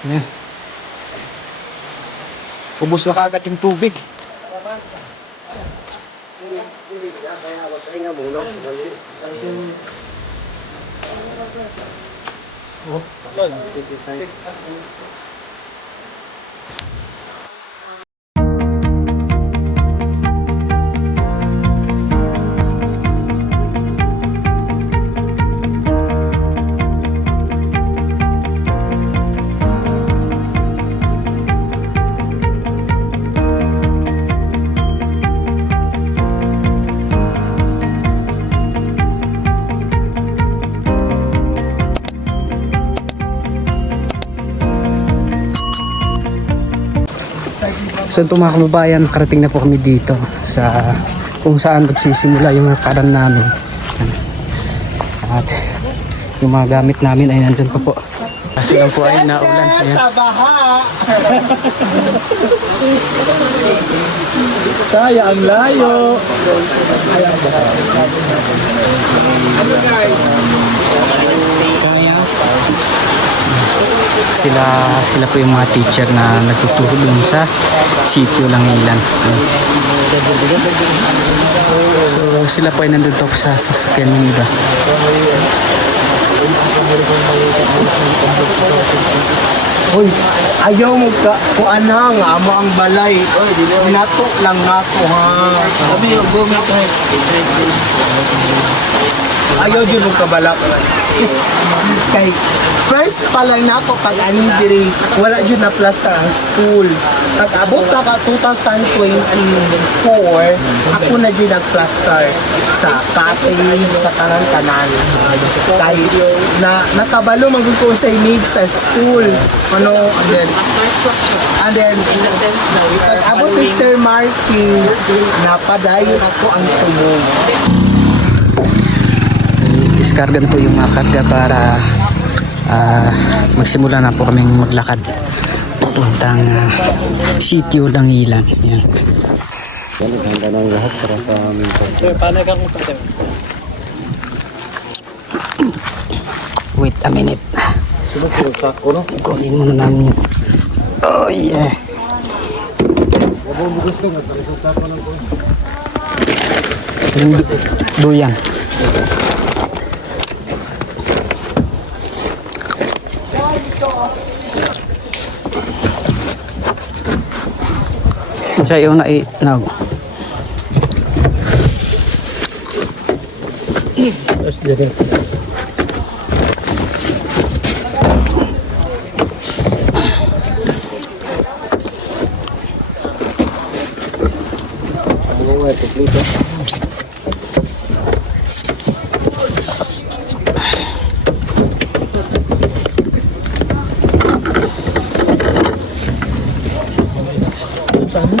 Ayan. Ubus na kagad yung tubig. So ito mga kababayan, karating na po kami dito sa kung saan magsisimula yung karan namin. At yung mga gamit namin ay nandyan pa po. Kaso lang po ay naulan. Ayan. Sa baha! Kaya ang layo! Kaya sila po yung mga teacher na nagtuturo dun sa sitio Langilan. So sila po ay nandun to sa sasakyan ng iba. Uy, ayaw mo ka kuan na nga amo ang balay. Nato lang nato ha. Sabi yung gumit ha. Ayaw dyan mo kabalak. Kay first pa lang na ako pag aning diri wala dyan na plus sa school. Pag abot na ka 2024, ako na dyan nag-plaster sa cutting, sa tanan-tanan. Kay nakabalo maging ko sa imig sa school. Ano, and then pag abot ni Sir Marky, napadayon ako ang tumong. Diskargan po yung mga karga para magsimula na po kaming maglakad papuntang sitio Langilan. Yan. Ganda ng lahat para sa amin po. Paano ka kung tayo? Wait a minute. Kunin muna namin yun. Oh yeah. Yung duyang. Sa'yo na i-naw. Tapos dito.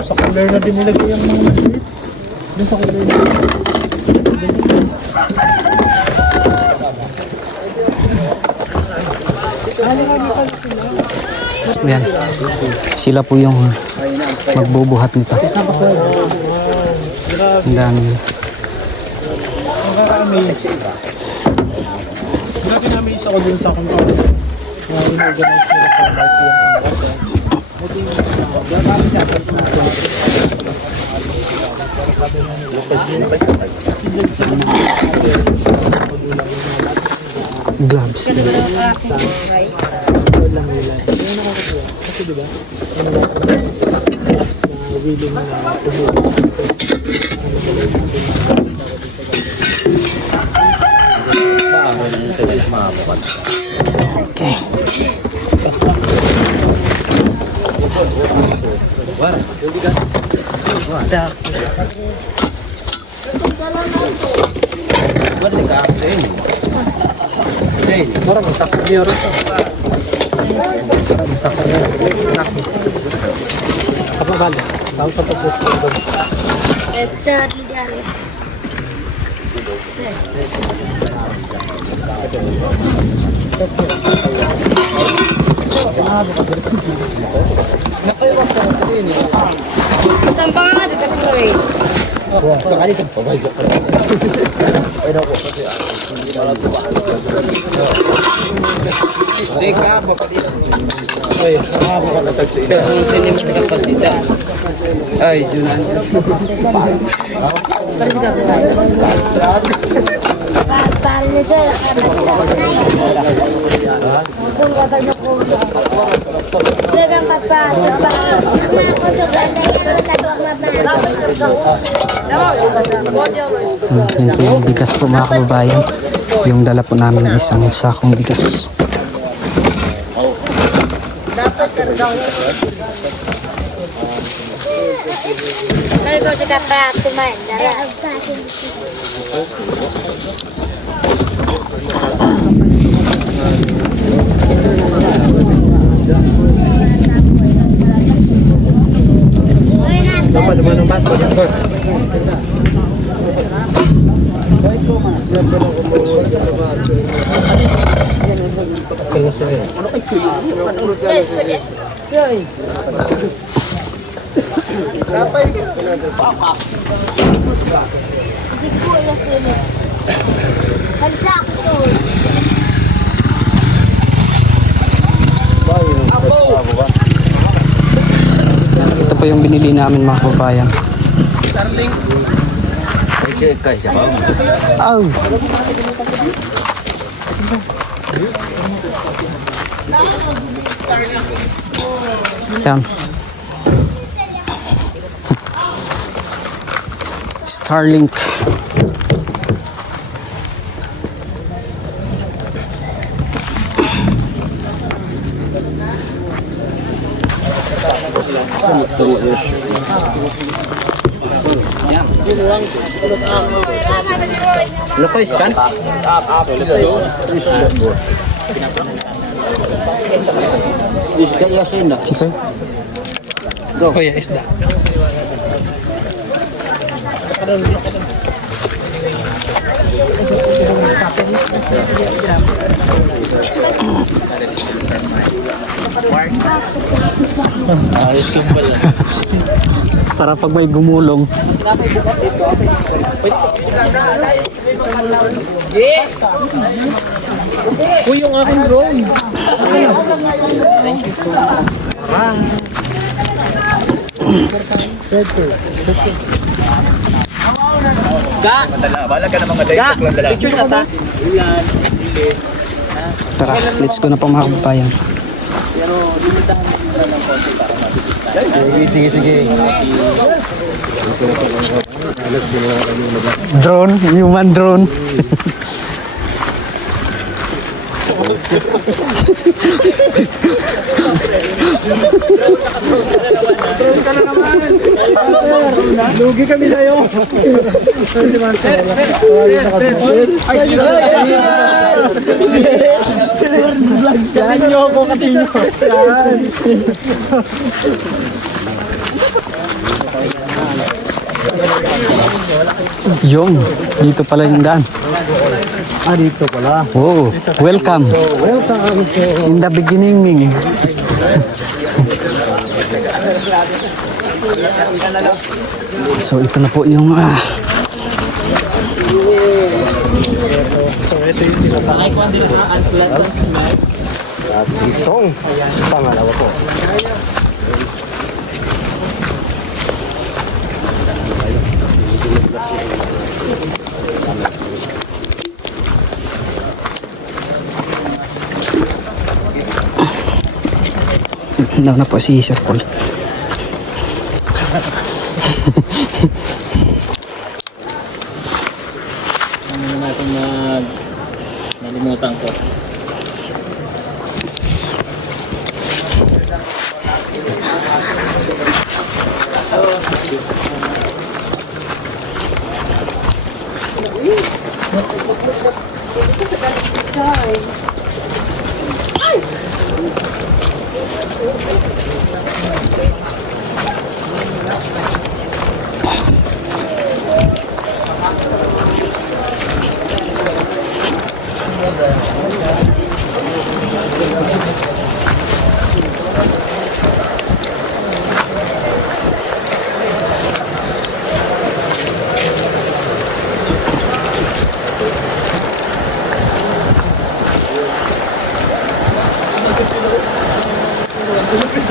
Sa cooler na din nilagay yung mga maliit. Doon sa cooler na. Ayan. Sila po yung magbubuhat nito. Ang dami. Nakaka-amaze. Grabe na-amaze ako dun sa kung paano in-organize nila sa Marky yung ano kasi. Gloves. Kasi diba, willing na Okay. Parang masakit niyo rin ito. Masakit niyo rin. Apa balik? Tahu apa tuh? Echat di atas. Tampangan ada tapi. Kali itu Ay, Junan. Paano siya? Kung kapag po. Silang kaprato pa. Ako sa ganda Yan po yung bigas po mga kababayan. Yung dala po namin ng isang sakong bigas. Kaya ko sa kaprato man. Sigo na sila. Hansakto. Ito po yung binili namin mga kababayan. Oh. Yan. Starlink. Lokos kan? Sige. Kuya isda. Ayos kang pala. Para pag may gumulong. Yes! Uy, yung aking drone. Bala ka na mga dayok lang dala. Picture na ta. Tara, let's go na po mga kababayan. Sige. Drone, human drone. Lugi kami sa'yo. Yan nyo ako kasi nyo. Yung, dito pala yung daan. Dito pala. Oh, welcome. Welcome to... In the beginning. So ito na po yung Sistong. Pangalawa po. daw na po si Sir Paul. Ano natin nalimutan ko.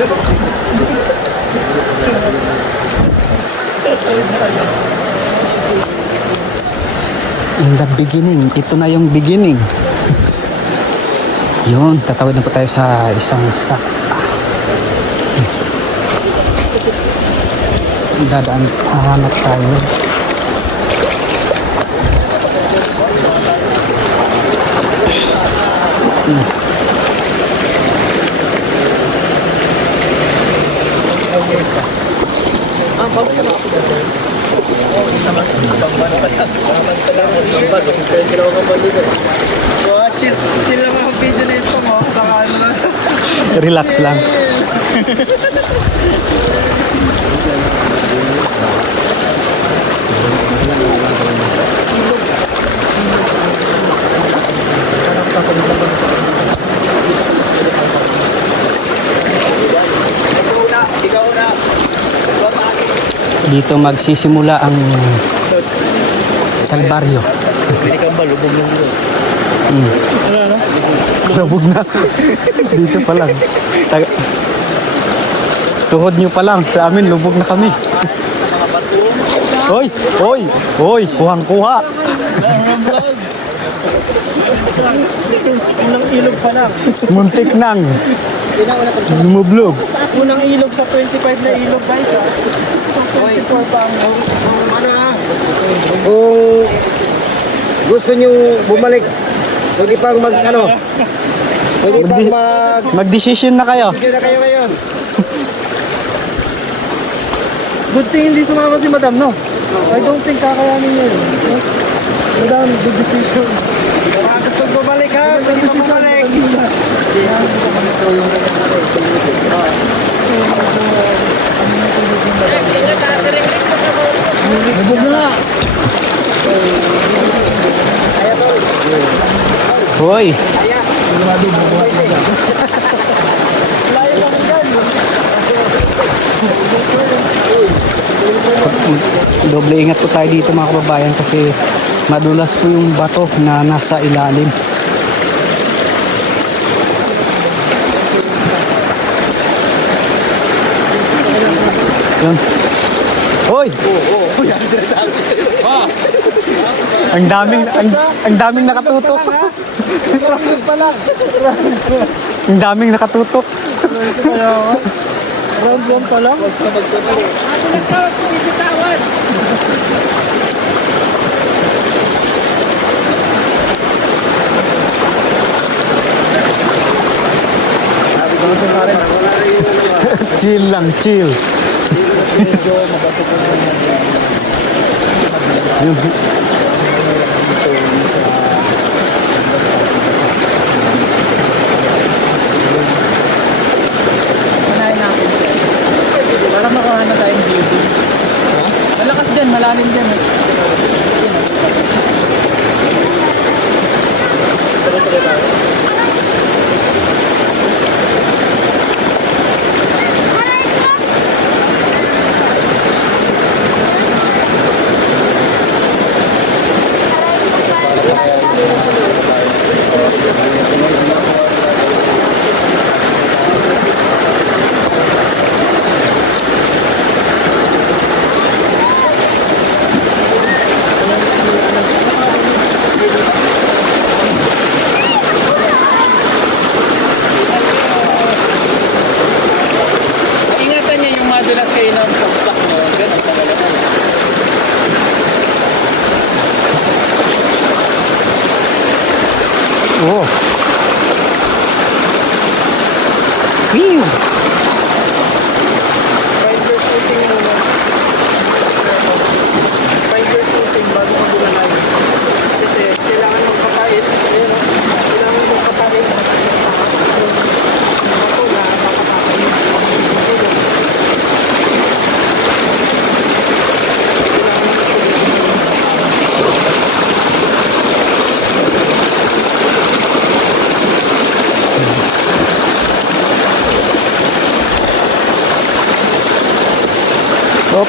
In the beginning, ito na yung beginning. Yun, tatawid na po tayo sa isang dadaan, hahanap tayo. Chill lang ang video na ito mo. Baka ano lang. Relax lang. Dito magsisimula ang Kalbaryo. Pwede kang ba, lubog yung lubog. Sabog na. Dito pa lang. Tuhod nyo pa lang. Sa amin, lubog na kami. Hoy! Hoy! Hoy! Kuhang-kuha! Unang ilog pa lang. Muntik nang. Lumublog. Unang ilog sa 25 na ilog guys. Sa 24 pa ang host. Kung gusto nyo bumalik, pwede pang mag ano, pwede pang mag Mag-decision na kayo. sige na kayo ngayon. Good thing hindi sumama si Madam, no? I don't think kakayanin niya yun. Madam, good decision. Gusto bumalik ha, pwede pang bumalik. Lubog na. Hoy! Doble ingat po tayo dito mga kababayan kasi madulas po yung bato na nasa ilalim. Yun. Hoy! Ang daming nakatutok. Ang daming nakatutok. Round 1 pa lang. Chill lang, chill. Para makuha na tayong beauty. Malakas dyan, malalim dyan. Ingatan niya yung madulas kayo ng saksak nyo. Ganun talaga na yun. Oh. Pew! Find your footing muna. Find your footing bago mo bumalay. Kasi kailangan mong kapait. Ayun, kailangan mong kapait. Ako na nakakapait. Op.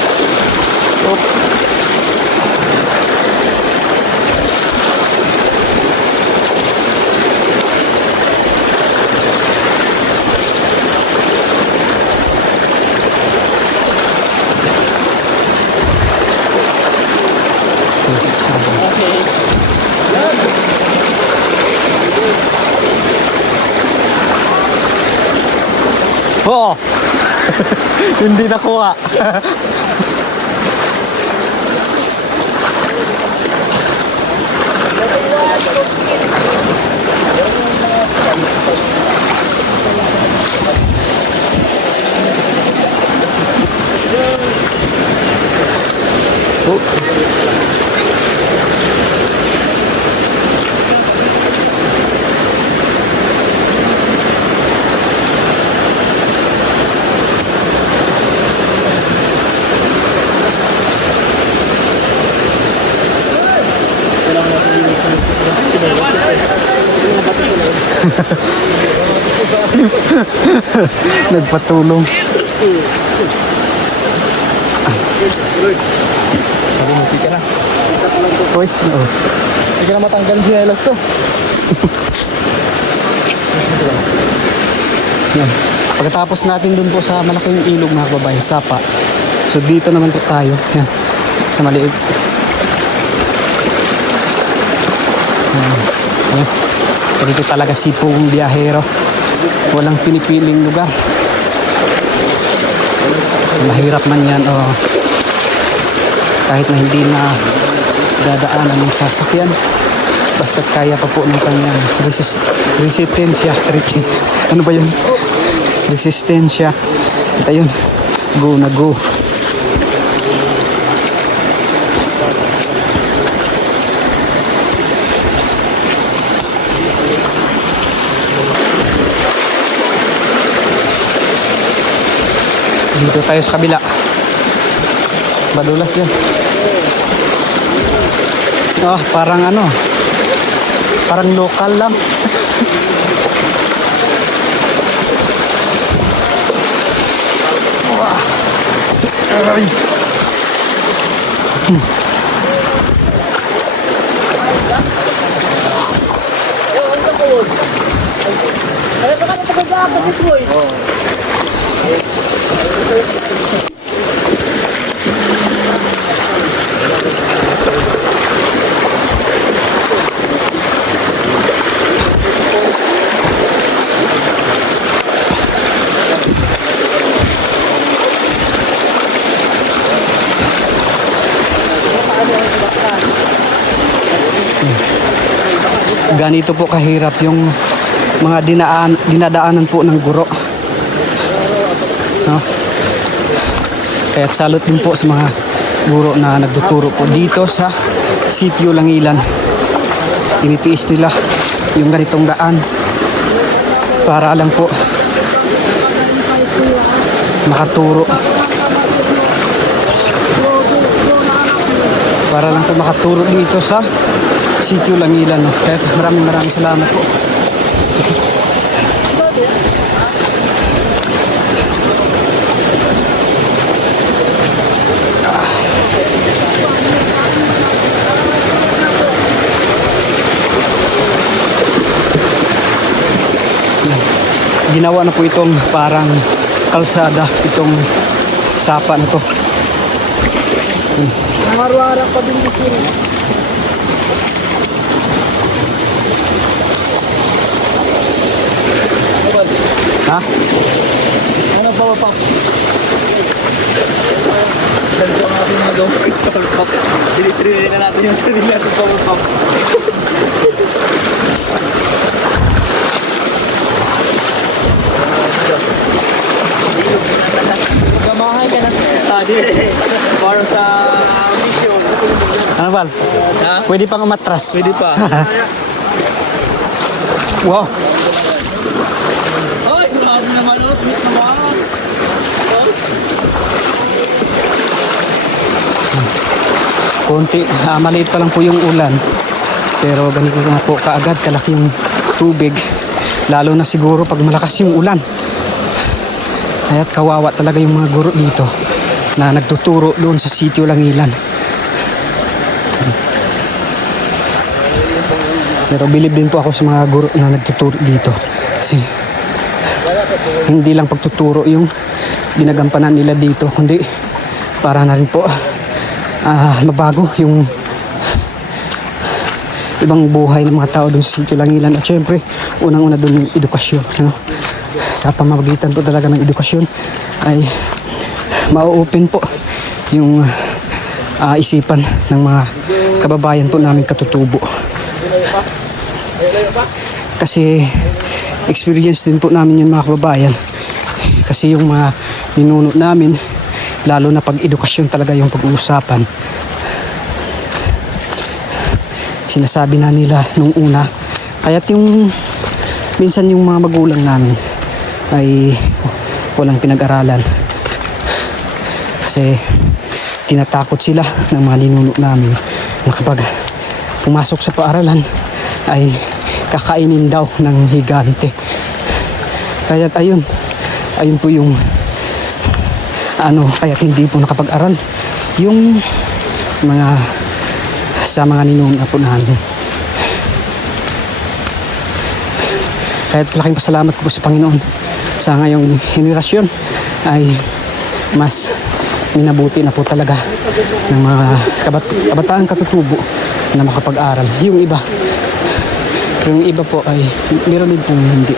Op. Oo. Hindi nakuha. Nagpatulong. Bumuti ka na. Uy, oo. Hindi ka na matanggal yung sinelas ko. Yan. Pagkatapos natin dun po sa malaking ilog mga kababayan, Sapa. So dito naman po tayo. Yan. Sa maliit. So, yan. Dito talaga sipong biyahero. Walang pinipiling lugar. Mahirap man yan o kahit na hindi na dadaanan ng sasakyan, basta kaya pa po ng kanyang resistensya. Ano ba yun? Resistensya. At ayun, go na go. Dito tayo sa kabila. Madulas yan. Oh, parang ano. Parang local lang. Ay. Ganito po kahirap yung mga dinadaanan po ng guro. No? Kaya salot din po sa mga guro na nagtuturo po dito sa Sitio Langilan. Tinitiis nila yung ganitong daan para lang po makaturo. Para lang po makaturo dito sa Sitio Langilan. Kaya maraming salamat po. Ginawa na po itong parang kalsada, itong sapa na to. Nangarwara pa din dito. Ha? Ano pa ba pa? Ganito ang ating mga gawin. Dilitrili na natin yung sarili natin pa pa. Kamahay ka na. Para sa mission. Ano ba? Ha? Pwede pang umatras. Pwede pa. Wow. Ay, grabe naman. Smith naman. Konti, maliit pa lang po yung ulan. Pero ganito na po kaagad kalaki yung tubig. Lalo na siguro pag malakas yung ulan. Kaya kawawa talaga yung mga guro dito na nagtuturo doon sa Sitio Langilan. Pero bilib din po ako sa mga guro na nagtuturo dito. Kasi hindi lang pagtuturo yung ginagampanan nila dito, kundi para na rin po mabago yung ibang buhay ng mga tao doon sa Sitio Langilan. At syempre, unang-una doon yung edukasyon. Ano? sa pamamagitan po talaga ng edukasyon ay ma-open po yung isipan ng mga kababayan po namin katutubo. Kasi experience din po namin yung mga kababayan. Kasi yung mga ninuno namin, lalo na pag edukasyon talaga yung pag-uusapan, sinasabi na nila nung una. Kaya't yung minsan yung mga magulang namin ay walang pinag-aralan. Kasi tinatakot sila ng mga ninuno namin na kapag pumasok sa paaralan ay kakainin daw ng higante. Kaya't ayun po yung kaya't hindi po nakapag-aral yung mga sa mga ninuno po namin. Kaya't laking pasalamat ko po sa Panginoon sa ngayong henerasyon ay mas minabuti na po talaga ng mga kabataan katutubo na makapag-aral. Yung iba po ay meron din pong hindi.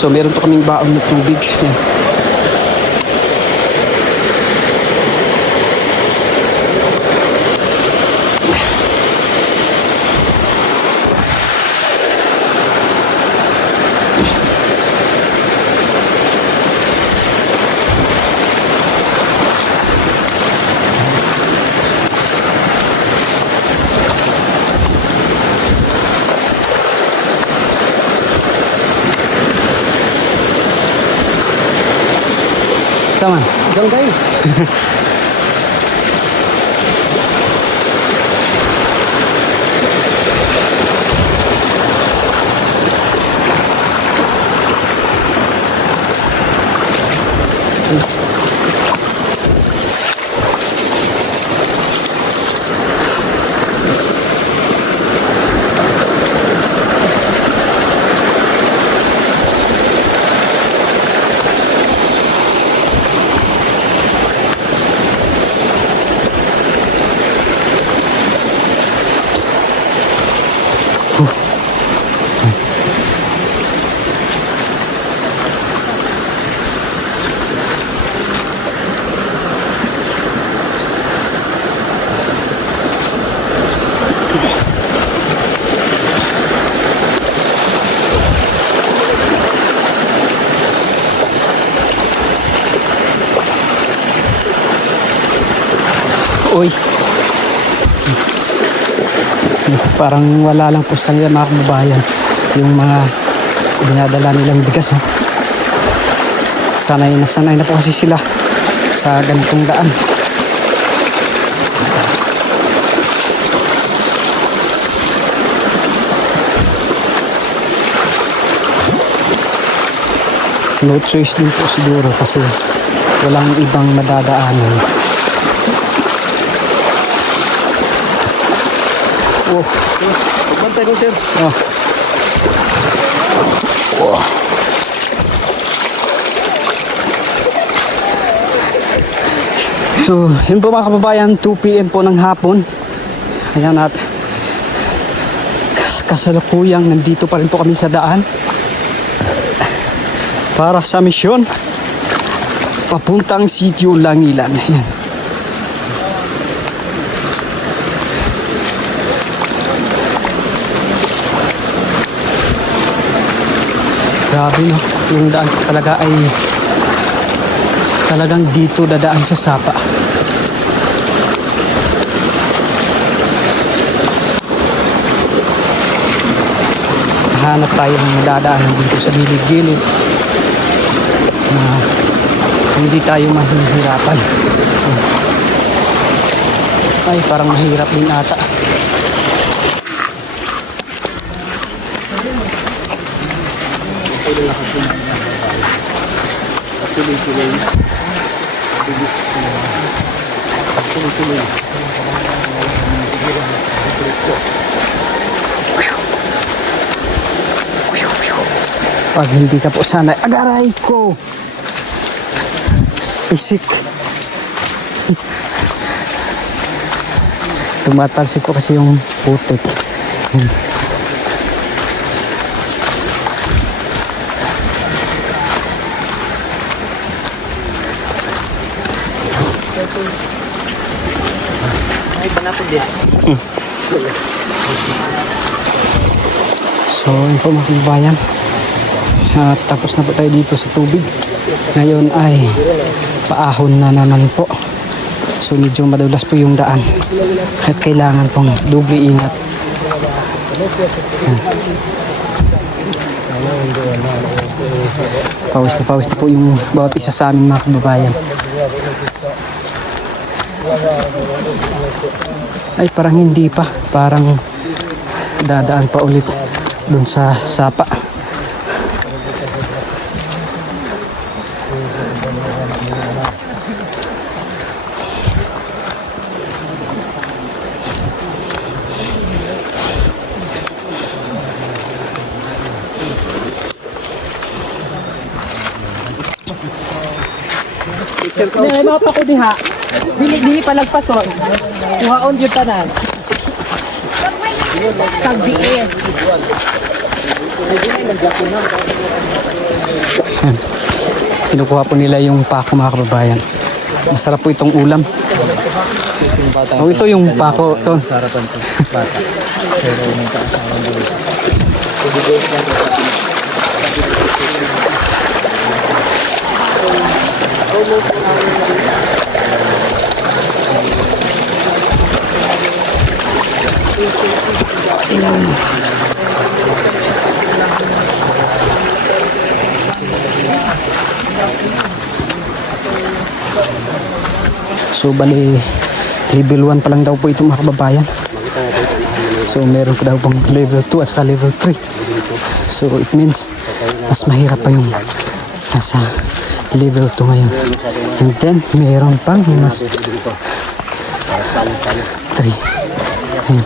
So meron po kaming baon ng tubig. Yan. Sama. Diyan kayo. Uy. Parang wala lang po sa kanila mga kababayan yung mga dinadala nilang bigas. Sanay na po kasi sila sa ganitong daan. No choice din po siguro kasi walang ibang madadaanan. Oh, magbantay ko, sir. Oh. Oh. So, yun po mga kababayan, 2 PM po ng hapon. Ayan, at kasalukuyang nandito pa rin po kami sa daan para sa misyon papuntang Sitio Langilan. Ayan. Grabe, no? Yung daan talaga ay talagang dito dadaan sa sapa. Hanap tayo ng madadaanan dito sa gilid-gilid na hindi tayo mahihirapan. Ay, parang mahirap din ata. Tuloy-tuloy. Bilis na. Tuloy-tuloy. Pag hindi ka po sanay, agaray ko! Isik. Tumatalsik po kasi yung putik. Yan. So yun po mga kababayan, at tapos na po tayo dito sa tubig. Ngayon ay paahon na naman po. So medyo madulas po yung daan at kailangan pong doble ingat. Yan. Pawis na po yung bawat isa sa amin mga kababayan. Ay parang hindi pa, parang dadaan pa ulit dun sa sapa. May mga pako diha. Dili pa nagpason. Kuhaon yung tanan. Tagdiin. Yan. Kinukuha po nila yung pako mga kababayan. Masarap po itong ulam. Oh, ito yung pako, Ton. Sarapan po. Bata. Pero may kaasawang buhay. So bali level 1 pa lang daw po ito mga kababayan. So meron pa daw pong level 2 at saka level 3. So it means mas mahirap pa yung nasa level 2 ngayon. And then meron pang mas 3. Ayan.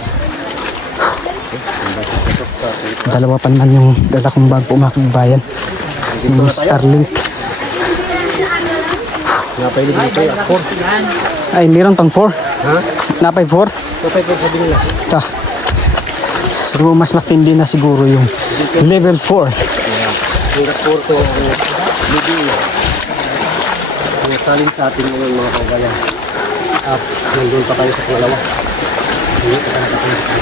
Dalawa pa naman yung dala kong bag po mga kababayan. Yung Starlink. Ay, meron pang 4. Napay 4? Ito. So, mas matindi na siguro yung level 4. Singapore to Libya. Ang salin sa atin ngayon mga kabayan. At nandun pa tayo sa pangalawa. Hindi pa tayo sa pangalawa.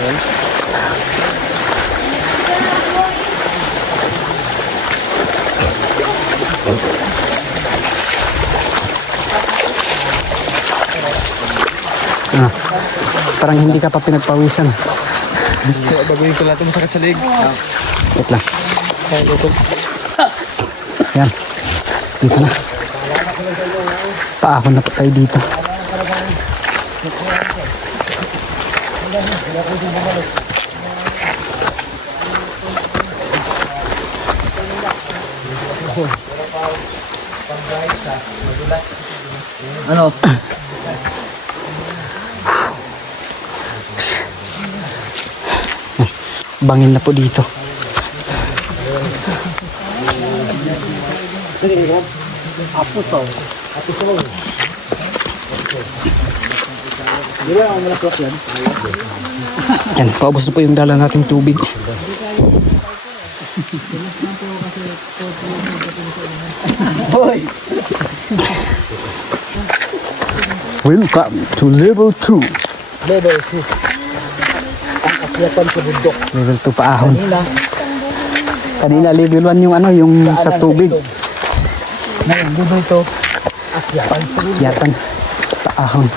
Ayan. Ah, parang hindi ka pa pinagpawisan. Baguhin ko lahat yung masakit sa leg. Wait lang. Yan. Dito na. Paahon na po tayo dito. Ano? Bangin na po dito. Yan, paubos na po yung dala nating tubig. Welcome to level 2. Level 2. Ang akyatan sa bundok. Level 2 paahon. Kanina level 1 yung ano, yung sa tubig. Ngayon, level 2. Akyatan sa bundok. Kiyatan. Paahon.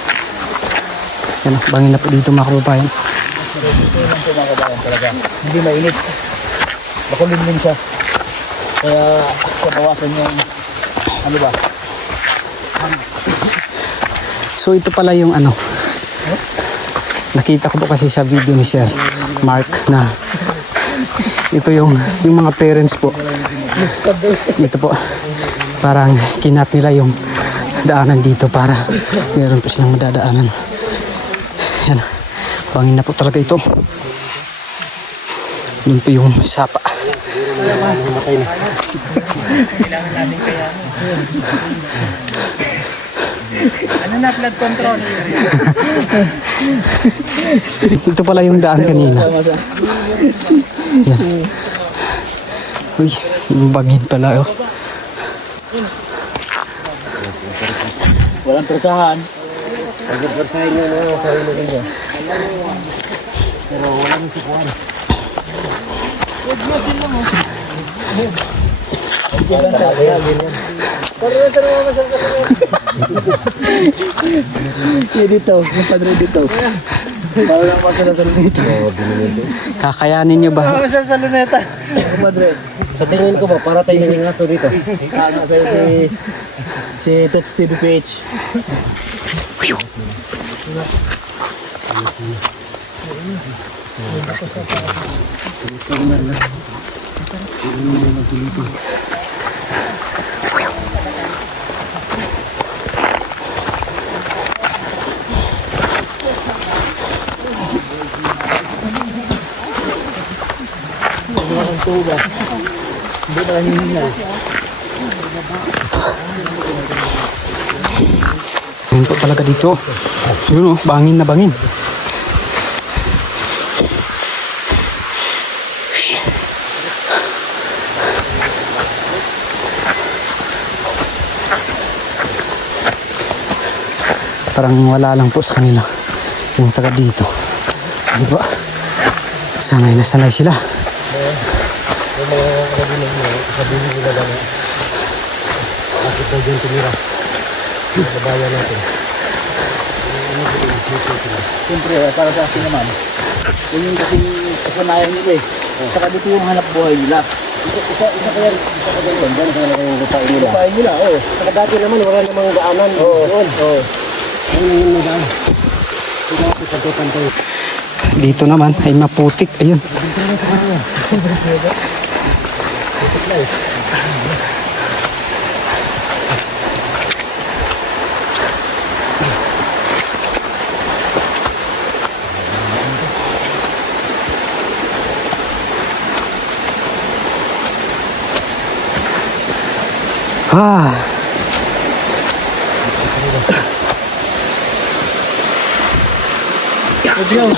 Yan, bangin na po dito mga kababayan. Ito lang po mga kabayan talaga. Hindi mainit. Makulimlim siya. Kaya kabawasan yung ano ba? So ito pala yung ano. Nakita ko po kasi sa video ni Sir Mark na ito yung mga parents po. Dito po parang kinat nila yung daanan dito para meron po silang madadaanan. Yan. Bangin na po talaga ito. Doon po yung sapa. Matay na. Kailangan natin kaya. Ano na, flood control? Ito pala yung daan kanina. Yan. Uy, yung bagin pala oh. Walang persahan. Pagkapersahin nyo mga sarili ninyo. Pero walang sikuhan. Dito, yung padre dito. Para lang masalasal dito. Kakayanin nyo ba? Masal sa luneta. Padre. Sa tingin ko ba, para tayo naging aso dito. Ano sa'yo si Tots TV PH. Yun po talaga dito. Yun oh, bangin na bangin. Parang wala lang po sa kanila yung taga dito. Kasi po, sanay na sanay sila. Yung mga kabilang mo, sabihin nila lang, bakit daw dyan tumira? Sa bayan natin. Siyempre, para sa akin naman, yun yung kasing kasanayan nila eh. Saka dito yung hanap buhay nila. Isa kaya doon, dyan sa yung lupain nila. Buhay nila, oo. Saka dati naman, wala namang daanan doon. Oo. Ano yung may daan? Sila ako pagkakantay. Dito naman ay maputik. Ayun. Ah. Yan.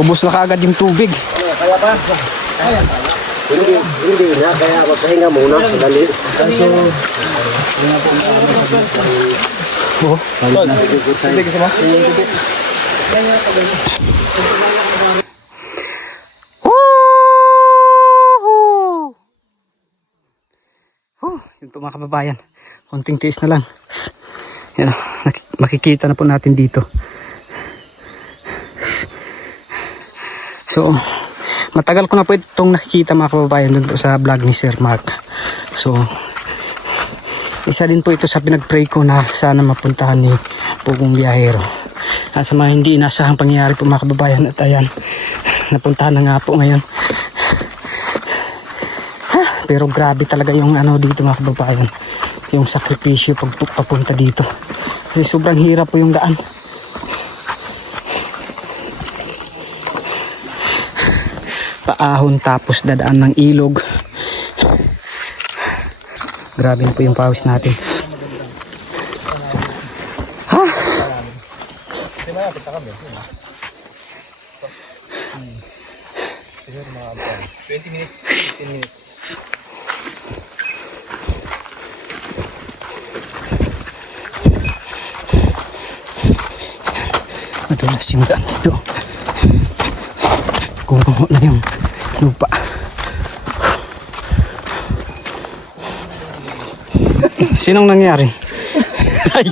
Ubus na kaagad yung tubig. Kaya pa? Hindi na, kaya magpahinga muna sa dali. Oh. Yun po mga kababayan, konting tiis na lang. Yan, makikita na po natin dito. So, matagal ko na po itong nakikita mga kababayan dun po sa vlog ni Sir Mark. So, isa din po ito sa pinag-pray ko na sana mapuntahan ni Pugong Biyahero. At sa mga hindi inasahang pangyayari po mga kababayan, at ayan, napuntahan na nga po ngayon. Pero grabe talaga yung ano dito mga kababayan, yung sakripisyo pag papunta dito. Kasi sobrang hirap po yung daan. Paahon tapos dadaan ng ilog. Grabe na po yung pawis natin. Ha? 20 minutes, 15 minutes. Madulas yung daan dito. Gulong na yung lupa. Sinong nangyari? Ay.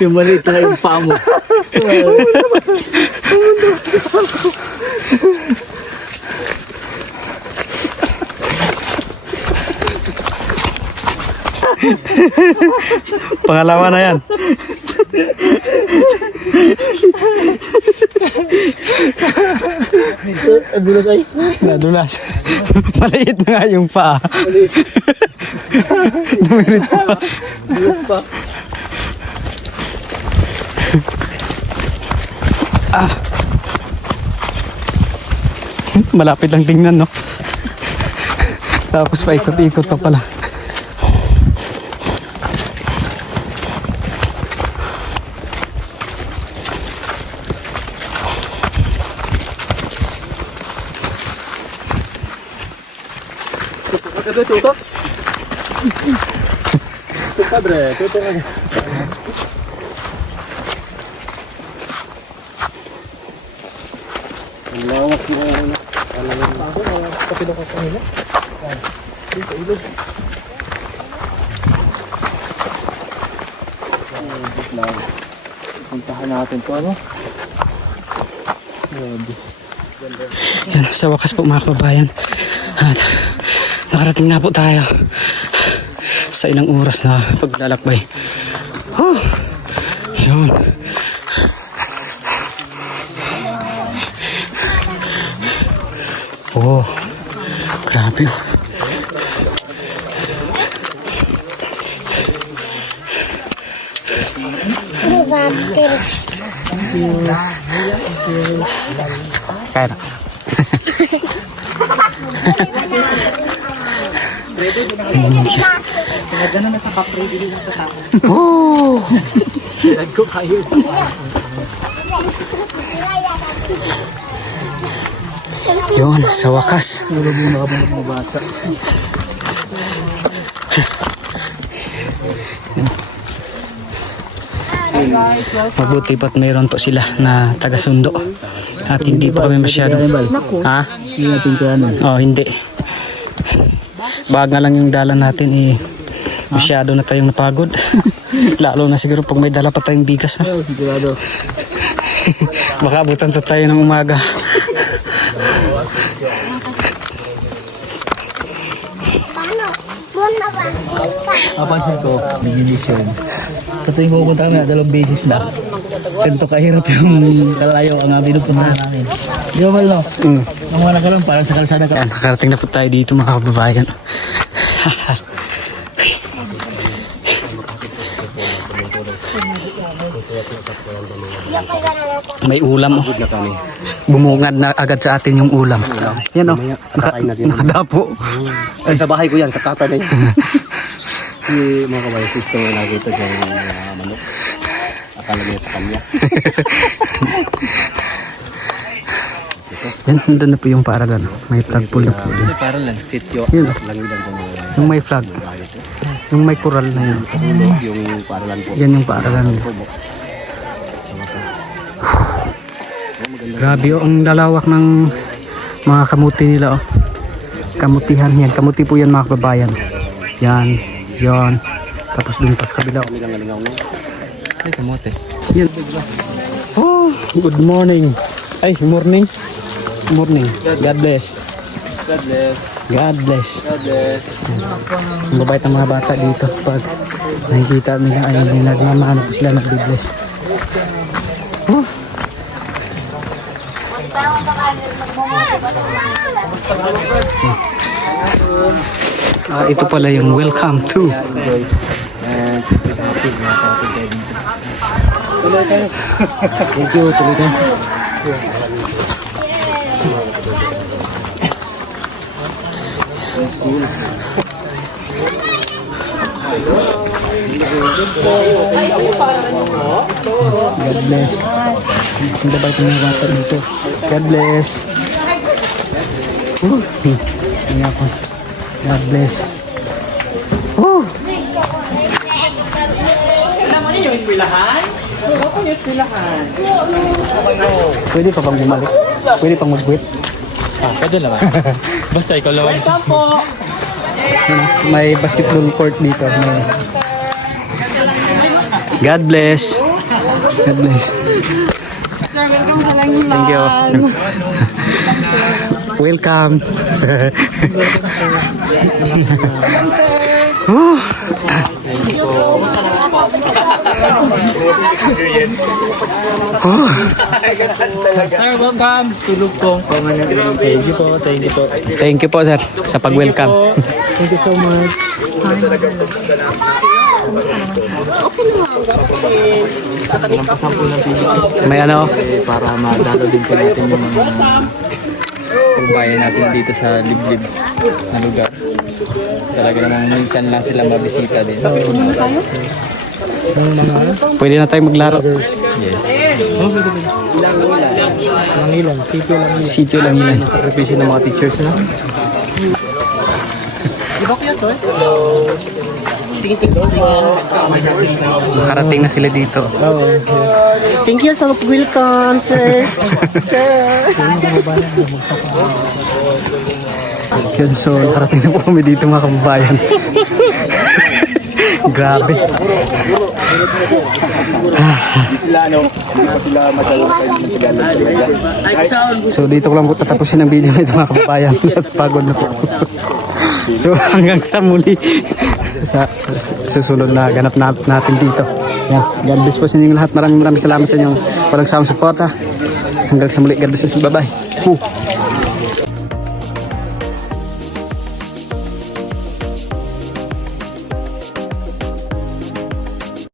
Yung maliit na yung paa mo. Pangalawa na yan. Adulas ay. Nadulas. Maliit na nga yung paa. Dumirit pa. Adulas pa. Malapit lang tingnan, no? Tapos paikot-ikot pa pala. Tutok. Padre, tutok aja. Lawak yung kapilok ako nila. Dito ilog. Puntahan natin to ano. Yan, sa wakas po mga kababayan. At nakarating na po tayo sa ilang oras na paglalakbay. Oh, yun. Oh, grabe. Kaya na. Oh! Yun, sa wakas. Mabuti pa't mayroon po sila na taga-sundo. At hindi po kami masyadong... Ha? Hindi natin kaya ano. Oh, hindi. Baga lang yung dala natin masyado na tayong napagod. Lalo na siguro pag may dala pa tayong bigas. Ha? Sigurado. Baka abutan to tayo ng umaga. Napansin ko, nag-mission. Sa tuwing pupunta kami, 2 beses na. Ganito kahirap yung kalayo ang pinupuntahan namin. Di ba mal, no? Ang wala ka lang, parang sa kalsada ka. Yan, nakarating na po tayo dito mga kababayan. May ulam oh. Bumungad na agad sa atin yung ulam. Yan oh. Nakadapo. Ay, sa bahay ko yan, kakata na yun. Yung mga kabayan, gusto mo nakita dyan yung manok. Akala niya sa kanya. Yan, nandun na po yung paaralan. May flag pole na po. Para lang, sityo. Yun oh. Langidan ko mga Yung may flag. Yung may coral na yun. yung paralan po. Yan yung paaralan. Grabe oh, ang lalawak ng mga kamuti nila oh. Kamutihan yan. Kamuti po yan mga kababayan. Yan. Yan. Tapos dun pa sa kabila oh. Lingaw na. Ay, kamote. Yan. Oh, good morning. Ay, morning. Morning. God bless. God bless. God bless. God bless. Ang babait ng mga bata dito pag nakikita nila ay nagmamano po sila nagbe-bless. Oh. Ito pala yung welcome to. Thank you, tuloy ka. God bless. Ang babait ng mga bata dito. God bless. Tingnan ko. God bless. Oh! Pwede pa bang bumalik? Pwede pang mag-quit? Pwede naman. Basta ikaw lang. May basketball court dito. May... God bless. God bless. Welcome sa Langilan. Thank you. Welcome. Oh. Oh. Sir, welcome. Tulog po. Thank you po. Thank you po. Thank you po sir sa pag-welcome. Thank you so much. May ano? Para madalo din po natin yung mga kabayan natin dito sa liblib na lugar. Talaga namang minsan lang sila mabisita din. Pwede na tayo maglaro. Yes. Langilan, sitio lang. Sitio lang yun. Sakripisyo ng mga teachers na. Nakarating na sila dito. Thank you sa welcome, sir. Yun, so nakarating na po kami dito mga kababayan. Grabe. So dito ko lang po tatapusin ang video na ito mga kababayan. At pagod na po. So hanggang sa muli sa susunod na ganap natin dito. Yan. God bless po sa inyong lahat. Maraming salamat sa inyong walang sawang suporta. Hanggang sa muli. God bless. Bye bye.